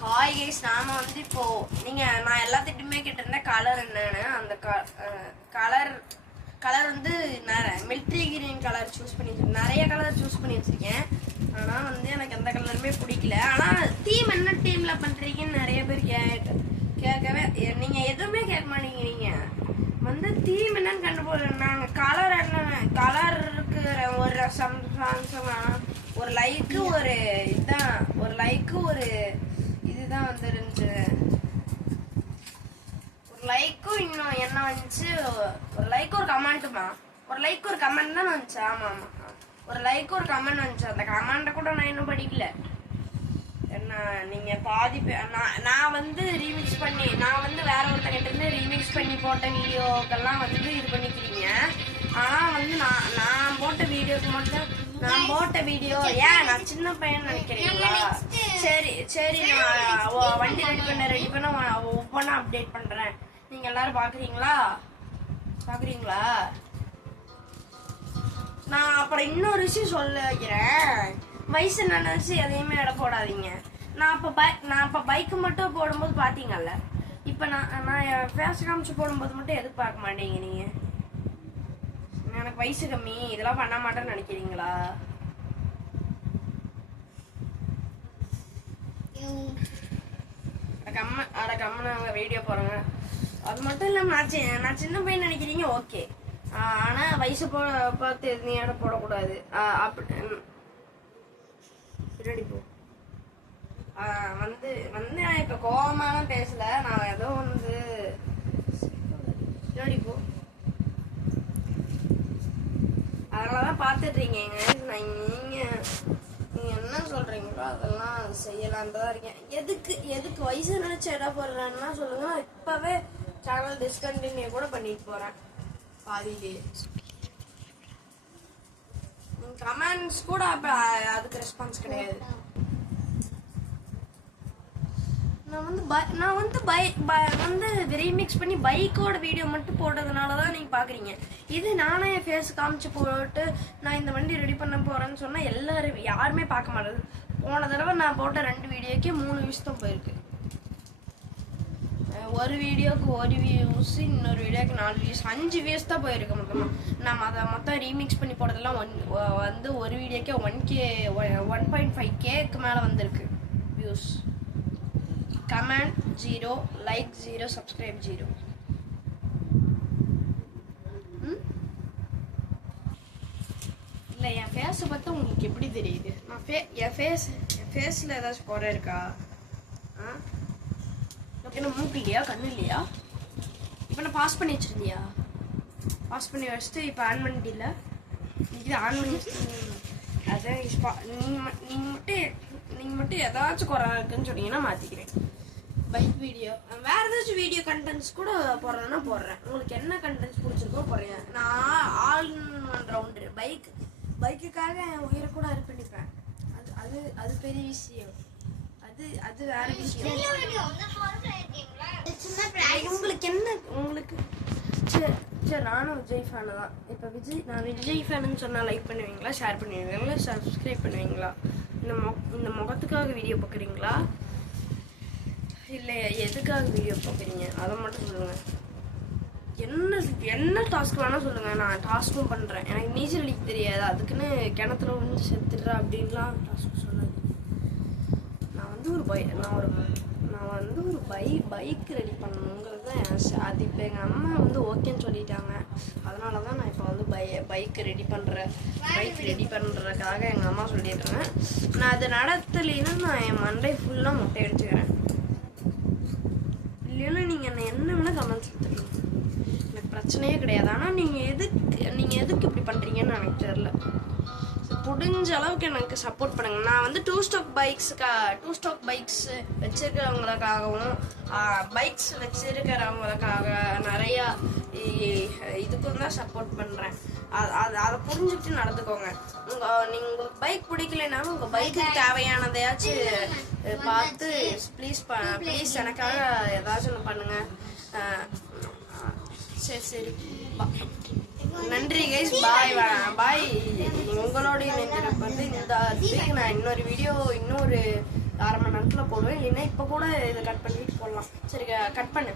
Hi guys, நாம வந்து இப்போ நான் எல்லாத்திட்டுமே கேட்டிருந்தேன் கலர் என்னன்னு. அந்த கலர் வந்து மிலிட்ரி கிரீன் கலர் சூஸ் பண்ணி நிறைய கலர் சூஸ் பண்ணி வச்சிருக்கேன். ஆனா வந்து எனக்கு எந்த கலருமே பிடிக்கல. ஆனா தீம் என்ன டீம்ல பண்றீங்கன்னு நிறைய பேர் கேட்கவே நீங்க எதுவுமே கேட்க மாட்டேங்கிறீங்க. வந்து தீம் என்னன்னு கண்டுபிடிக்கிறோம். நாங்க கலர் என்ன கலருக்கு ஒரு லைக்கு ஒரு இதுதான் வந்து இருந்துச்சு. ஒரு லைக்கும் இன்னும் என்ன வந்துச்சு, ஒரு லைக் ஒரு கமெண்ட்டுமா, ஒரு லைக் ஒரு கமெண்ட் தான் வந்துச்சு. ஆமா ஆமா, ஒரு லைக் ஒரு கமெண்ட் வந்துச்சு. அந்த கமெண்ட்டை கூட நான் இன்னும் படிக்கல. என்ன நீங்க பாதி நான் வந்து ரீமிக்ஸ் பண்ணி நான் வந்து வேற ஒருத்தங்கிட்ட இருந்து ரீமிக்ஸ் பண்ணி போட்ட வீடியோக்கெல்லாம் வந்து இது பண்ணிக்கிறீங்க. ஆனா வந்து நான் போட்ட வீடியோக்கு மட்டும் நான் போட்ட வீடியோ நான் சின்ன பையன் நினைக்கிறீங்களா? சரி நான் வண்டி ரெடி பண்ண ஒவ்வொன்றா அப்டேட் பண்றேன். நீங்க எல்லாரும் பாக்குறீங்களா? நான் அப்புறம் இன்னொரு விஷயம் சொல்ல வைக்கிறேன். வயசு நினைச்சு எதையுமே இட போடாதீங்க. நான் அப்ப பைக்கு மட்டும் போடும்போது பாத்தீங்கல்ல, இப்ப நான் என் ஃபேஸ் காமிச்சு போடும்போது மட்டும் எதுக்கு பார்க்க மாட்டீங்க நீங்க? எனக்கு வயசு கம்மி, இதெல்லாம் பண்ண மாட்டேன்னு நினைக்கிறீங்களா? கம்மனு வீடியோ போறேங்க. அது மட்டும் இல்லாம நான் சின்ன பையன் நினைக்கிறீங்க, ஓகே. ஆனா வயசு பார்த்து எதுவும் இடம் போடக்கூடாது. பின்னாடி போ. வந்து நான் இப்ப கோபமாலாம் பேசல. நான் ஏதோ வந்து பின்னாடி போ. அதனாலதான் பாத்துட்டு இருக்கீங்க. நீங்க என்ன சொல்றீங்களோ அதெல்லாம் செய்யலான் தான் இருக்கேன். எதுக்கு வயசு நினைச்ச இடம் போடுறேன்னா சொல்லுங்க. நான் இப்பவே சேனல் டிஸ்கண்டினியூ கூட பண்ணிட்டு போறேன் பாதியிலே. கமெண்ட்ஸ் கூட அப்ப அதுக்கு ரெஸ்பான்ஸ் கிடையாது. நான் வந்து ரீமிக்ஸ் பண்ணி பைக்கோட வீடியோ மட்டும் போட்டதுனாலதான் நீங்க பாக்குறீங்க. இது நானே என் ஃபேஸ் காமிச்சு போட்டு நான் இந்த வண்டி ரெடி பண்ண போறேன்னு சொன்னா யாருமே பார்க்க மாட்டேது. போன தடவை நான் போட்ட 2 வீடியோக்கே 3 வியூஸ் தான் போயிருக்கு. ஒரு வீடியோக்கு 1 வியூஸ், இன்னொரு வீடியோக்கு 4 வியூஸ், 5 வியூஸ் தான் போயிருக்கு மொத்தமா. நான் அதை மொத்தம் ரீமிக்ஸ் பண்ணி போட்டதெல்லாம் வந்து ஒரு வீடியோக்கே 1.5Kக்கு மேல வந்திருக்கு வியூஸ். Comment 0, like 0, subscribe 0. இல்லை, என் ஃபேஸை பார்த்தா உங்களுக்கு எப்படி தெரியுது? என் ஃபேஸில் ஏதாச்சும் குறை இருக்கா? என்ன மூக்கு இல்லையா, கண்ணு இல்லையா? இப்போ நான் பாஸ் பண்ணி வச்சிருந்தியா? பாஸ் பண்ணி வச்சுட்டு இப்போ ஆன் பண்ணிட்டில்ல? இது ஆன் பண்ணி வச்சுட்டு அதான் நீங்கள் மட்டும் ஏதாச்சும் குறை இருக்குன்னு சொன்னீங்கன்னா மாற்றிக்கிறேன். பைக் வீடியோ வேற ஏதாச்சும் வீடியோ கண்டென்ட்ஸ் கூட போடுறேன்னா போடுறேன். உங்களுக்கு என்ன கண்டென்ட்ஸ் பிடிச்சிருக்கோ போடுறேன். நான் ஆல் ரவுண்டர். பைக்குக்காக என் உயிரை கூட அர்ப்பணிப்பேன். அது பெரிய விஷயம். அது வேற விஷயம். உங்களுக்கு சரி நானும் விஜய் ஃபேனு தான். இப்போ நான் விஜய் ஃபேனுன்னு சொன்னால் லைக் பண்ணுவீங்களா, ஷேர் பண்ணுவீங்களா, சப்ஸ்கிரைப் பண்ணுவீங்களா? இந்த முகத்துக்காக வீடியோ பார்க்குறீங்களா, இல்லை எதுக்காக வீடியோ பார்க்குறீங்க? அதை மட்டும் சொல்லுங்கள். என்ன டாஸ்க் வேணால் சொல்லுங்கள், நான் டாஸ்க்கும் பண்ணுறேன். எனக்கு நீச்சல் அடிக்க தெரியாது, அதுக்குன்னு கிணத்துல வந்து செத்துடுறா அப்படின்லாம் டாஸ்க் சொல்லாது. நான் வந்து ஒரு பைக் ரெடி பண்ணணுங்கிறது தான் என் ஆசை. அது இப்போ எங்கள் அம்மா வந்து ஓகேன்னு சொல்லிட்டாங்க. அதனால தான் நான் இப்போ வந்து பைக் ரெடி பண்ணுறதுக்காக எங்கள் அம்மா சொல்லிடுறேன். நான் அது நடத்தலைன்னா நான் என் மண்டை ஃபுல்லாக முட்டை அடிச்சுக்கிறேன். இல்லைன்னா நீங்கள் என்ன வேணால் கமெண்ட்ஸ் கொடுத்துருங்க, எனக்கு பிரச்சனையே கிடையாது. ஆனால் நீங்கள் எதுக்கு இப்படி பண்ணுறீங்கன்னு எனக்கு தெரியல. முடிஞ்ச அளவுக்கு எனக்கு சப்போர்ட் பண்ணுங்க. நான் வந்து டூ ஸ்டாக் பைக்ஸ் வச்சிருக்கிறவங்களுக்காகவும் பைக்ஸ் வச்சிருக்கிறவங்களுக்காக நிறையா இதுக்கும் தான் சப்போர்ட் பண்ணுறேன். அதை புரிஞ்சுக்கிட்டு நடந்துக்கோங்க. உங்களுக்கு பைக் பிடிக்கலைனாலும் உங்கள் பைக்குக்கு தேவையானதையாச்சும் பார்த்து ப்ளீஸ் எனக்காக ஏதாச்சும் ஒன்று பண்ணுங்க. சரி நன்றி கைஸ், பாய். உங்களோட இணைந்திருப்பது இந்த நான் இன்னொரு 1/2 மணி நேரத்தில் போடுவேன். இல்லைன்னா இப்போ கூட இதை கட் பண்ணிட்டு போடலாம். சரி, கட் பண்ணு.